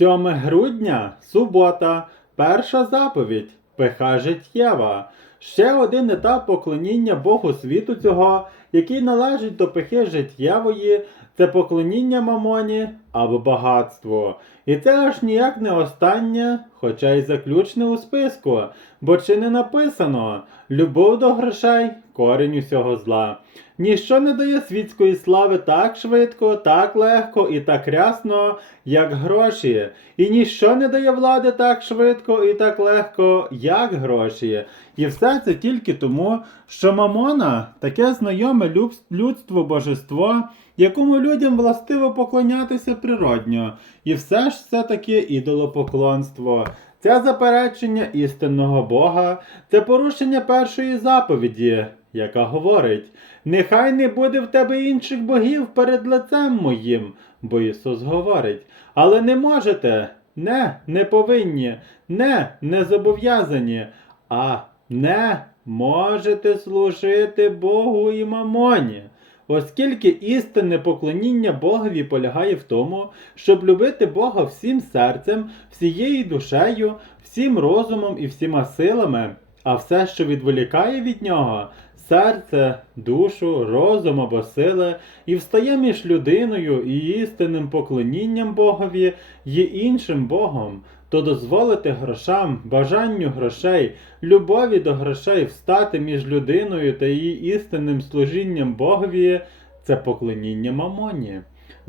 7 грудня, субота, перша заповідь, пиха життєва. Ще один етап поклоніння Богу світу цього, який належить до пихи життєвої, це поклоніння мамоні або багатству. І це аж ніяк не останнє, хоча й заключне у списку, бо чи не написано любов до грошей корінь усього зла. Ніщо не дає світської слави так швидко, так легко і так рясно, як гроші. І ніщо не дає влади так швидко і так легко, як гроші. І все це тільки тому, що мамона таке знайоме людству божество, якому людям властиво поклонятися природньо. І все ж це таки ідолопоклонство. Це заперечення істинного Бога, це порушення першої заповіді, яка говорить: Нехай не буде в тебе інших богів перед лицем моїм, бо Ісус говорить, але не можете, не, не повинні, не, не зобов'язані, а не можете служити Богу і мамоні. Оскільки істинне поклоніння Богові полягає в тому, щоб любити Бога всім серцем, всією душею, всім розумом і всіма силами, а все, що відволікає від нього, серце, душу, розум або сили, і встає між людиною і істинним поклонінням Богові є іншим Богом, то дозволити грошам, бажанню грошей, любові до грошей встати між людиною та її істинним служінням Богові це поклоніння мамоні.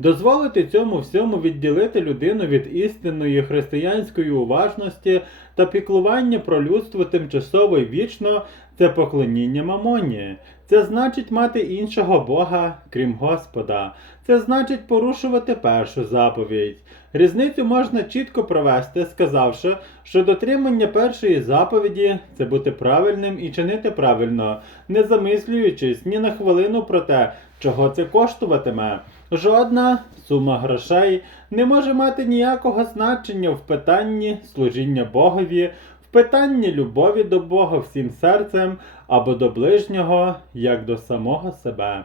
Дозволити цьому всьому відділити людину від істинної християнської уважності та піклування про людство тимчасово і вічно це поклоніння мамоні. Це значить мати іншого Бога, крім Господа. Це значить порушувати першу заповідь. Різницю можна чітко провести, сказавши, що дотримання першої заповіді це бути правильним і чинити правильно, не замислюючись ні на хвилину про те, чого це коштуватиме. Жодна сума грошей не може мати ніякого значення в питанні служіння Богові, в питанні любові до Бога всім серцем або до ближнього, як до самого себе.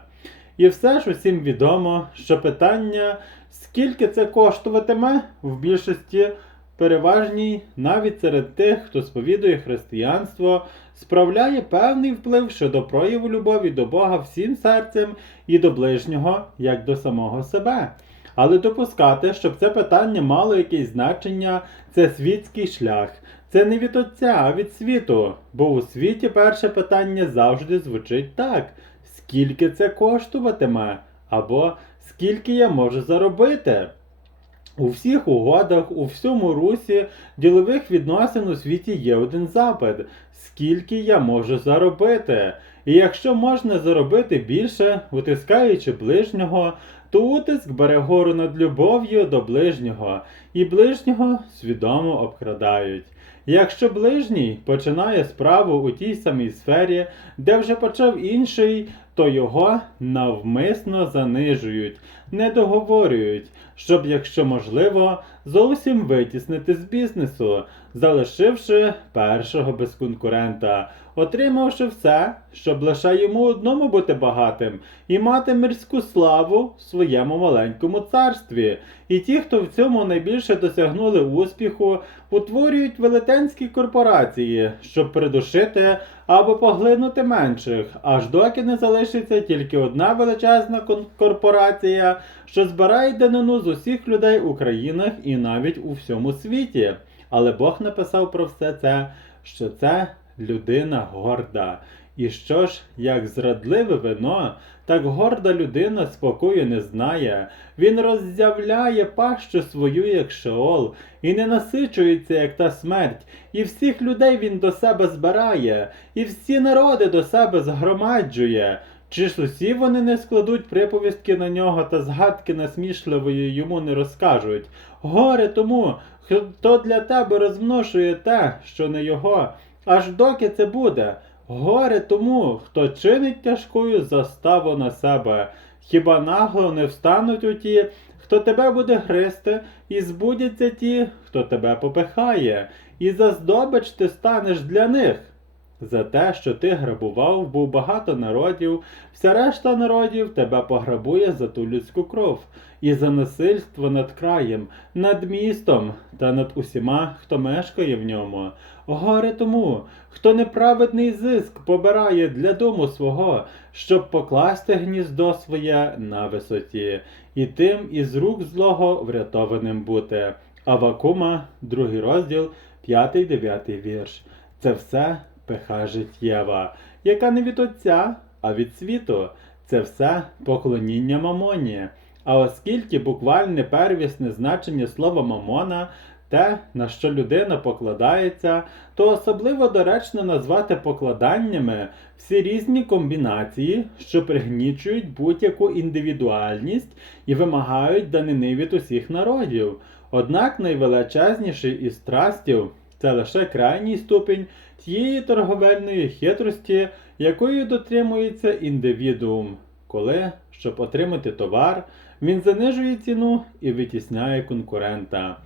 І все ж усім відомо, що питання, скільки це коштуватиме, в більшості переважній, навіть серед тих, хто сповідує християнство, справляє певний вплив щодо прояву любові до Бога всім серцем і до ближнього, як до самого себе. Але допускати, щоб це питання мало якесь значення, це світський шлях. Це не від Отця, а від світу. Бо у світі перше питання завжди звучить так: скільки це коштуватиме? Або скільки я можу заробити? У всіх угодах, у всьому русі ділових відносин у світі є один запит: скільки я можу заробити. І якщо можна заробити більше, утискаючи ближнього, то утиск бере гору над любов'ю до ближнього, і ближнього свідомо обкрадають. Якщо ближній починає справу у тій самій сфері, де вже почав інший, то його навмисно занижують, не договорюють, щоб, якщо можливо, зовсім витіснити з бізнесу, залишивши першого без конкурента, отримавши все, щоб лише йому одному бути багатим і мати мирську славу в своєму маленькому царстві. І ті, хто в цьому найбільше досягнули успіху, утворюють велетенські корпорації, щоб придушити або поглинути менших, аж доки не залишиться тільки одна величезна корпорація, що збирає данину з усіх людей у країнах і навіть у всьому світі. Але Бог написав про все це, що це людина горда. І що ж, як зрадливе вино, так горда людина спокою не знає. Він роззявляє пащу свою, як шеол, і не насичується, як та смерть, і всіх людей він до себе збирає, і всі народи до себе згромаджує. Чи ж усі вони не складуть приповістки на нього та згадки насмішливої йому не розкажуть? Горе тому, хто для тебе розмножує те, що не його, аж доки це буде. Горе тому, хто чинить тяжкою заставу на себе. Хіба нагло не встануть у ті, хто тебе буде гристи, і збудяться ті, хто тебе попихає, і за здобич ти станеш для них. За те, що ти грабував, був багато народів, вся решта народів тебе пограбує за ту людську кров, і за насильство над краєм, над містом та над усіма, хто мешкає в ньому. Горе тому, хто неправедний зиск побирає для дому свого, щоб покласти гніздо своє на висоті, і тим із рук злого врятованим бути. Авакума, другий розділ, 5-9 вірш. Це все пеха життєва, яка не від Отця, а від світу. Це все поклоніння мамоні. А оскільки буквальне первісне значення слова мамона те, на що людина покладається, то особливо доречно назвати покладаннями всі різні комбінації, що пригнічують будь-яку індивідуальність і вимагають данини від усіх народів. Однак найвеличезніший із страстів це лише крайній ступінь тієї торговельної хитрості, якою дотримується індивідуум, коли, щоб отримати товар, він занижує ціну і витісняє конкурента.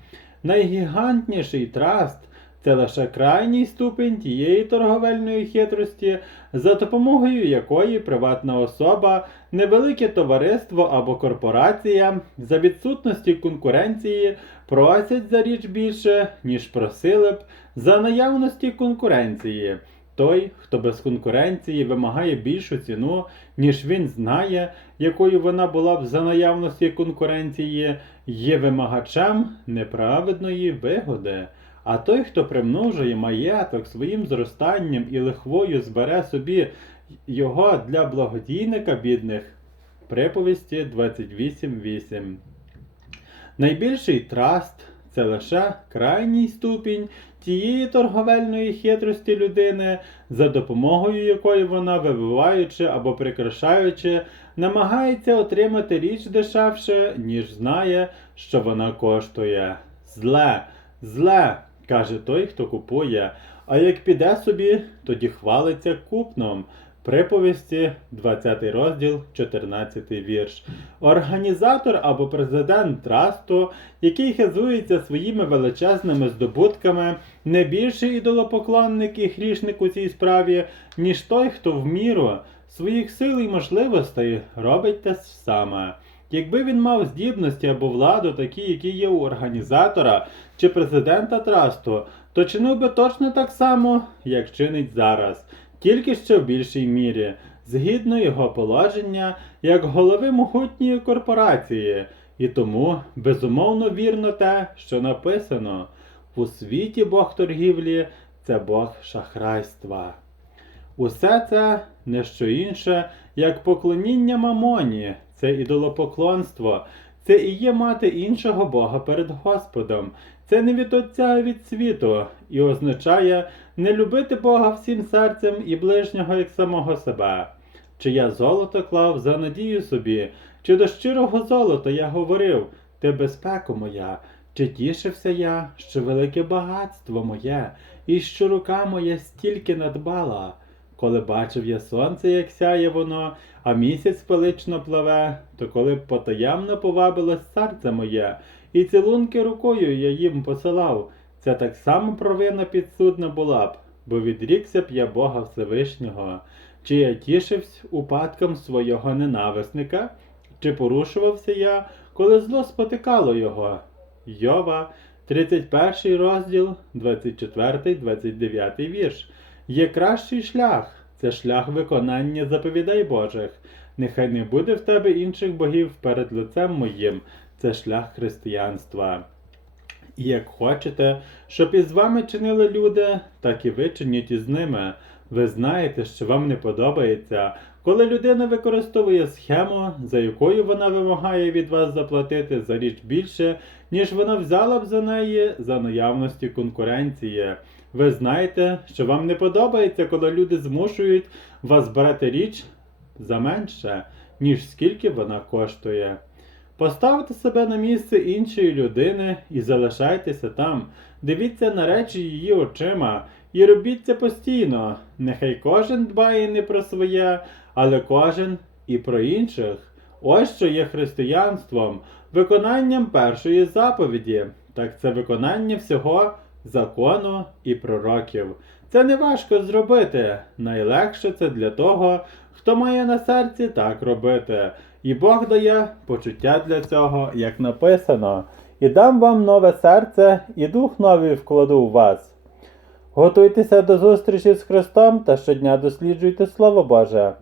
Найгігантніший траст це лише крайній ступінь тієї торговельної хитрості, за допомогою якої приватна особа, невелике товариство або корпорація за відсутності конкуренції просять за річ більше, ніж просили б за наявності конкуренції. Той, хто без конкуренції вимагає більшу ціну, ніж він знає, якою вона була б за наявності конкуренції, є вимагачем неправедної вигоди. А той, хто примножує маєток своїм зростанням і лихвою збере собі його для благодійника бідних. Приповісті 28.8. Найбільший траст це лише крайній ступінь тієї торговельної хитрості людини, за допомогою якої вона, вибиваючи або прикрашаючи, намагається отримати річ дешевше, ніж знає, що вона коштує. Зле, зле, каже той, хто купує, а як піде собі, тоді хвалиться купном. Приповісті, 20 розділ, 14 вірш. Організатор або президент трасту, який хизується своїми величезними здобутками, не більший ідолопоклонник і грішник у цій справі, ніж той, хто в міру своїх сил і можливостей робить те саме. Якби він мав здібності або владу, такі, які є у організатора чи президента трасту, то чинив би точно так само, як чинить зараз тільки ще в більшій мірі, згідно його положення як голови могутньої корпорації, і тому безумовно вірно те, що написано у світі Бог торгівлі це Бог шахрайства. Усе це не що інше, як поклоніння мамоні, це ідолопоклонство, це і є мати іншого Бога перед Господом. Це не від Отця, а від світу, і означає не любити Бога всім серцем і ближнього як самого себе. Чи я золото клав за надію собі, чи до щирого золота я говорив, ти безпеко моя, чи тішився я, що велике багатство моє, і що рука моя стільки надбала. Коли бачив я сонце, як сяє воно, а місяць велично пливе, то коли б потаємно повабилось серце моє, і цілунки рукою я їм посилав, це так само провина підсудна була б, бо відрікся б я Бога Всевишнього, чи я тішився упадком свого ненависника, чи порушувався я, коли зло спотикало його. Йова, 31 розділ, 24-29 вірш. Є кращий шлях це шлях виконання заповідей Божих. Нехай не буде в тебе інших богів перед лицем моїм, це шлях християнства. І як хочете, щоб із вами чинили люди, так і ви чиніть із ними. Ви знаєте, що вам не подобається, коли людина використовує схему, за якою вона вимагає від вас заплатити за річ більше, ніж вона взяла б за неї за наявності конкуренції. Ви знаєте, що вам не подобається, коли люди змушують вас брати річ за менше, ніж скільки вона коштує. Поставте себе на місце іншої людини і залишайтеся там. Дивіться на речі її очима і робіть це постійно. Нехай кожен дбає не про своє, але кожен і про інших. Ось що є християнством, виконанням першої заповіді. Так це виконання всього закону і пророків. Це не важко зробити. Найлегше це для того, хто має на серці так робити. І Бог дає почуття для цього, як написано. І дам вам нове серце, і дух новий вкладу в вас. Готуйтеся до зустрічі з Христом та щодня досліджуйте Слово Боже.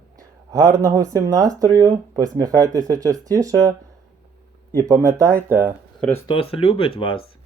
Гарного всім настрою, посміхайтеся частіше і пам'ятайте, Христос любить вас.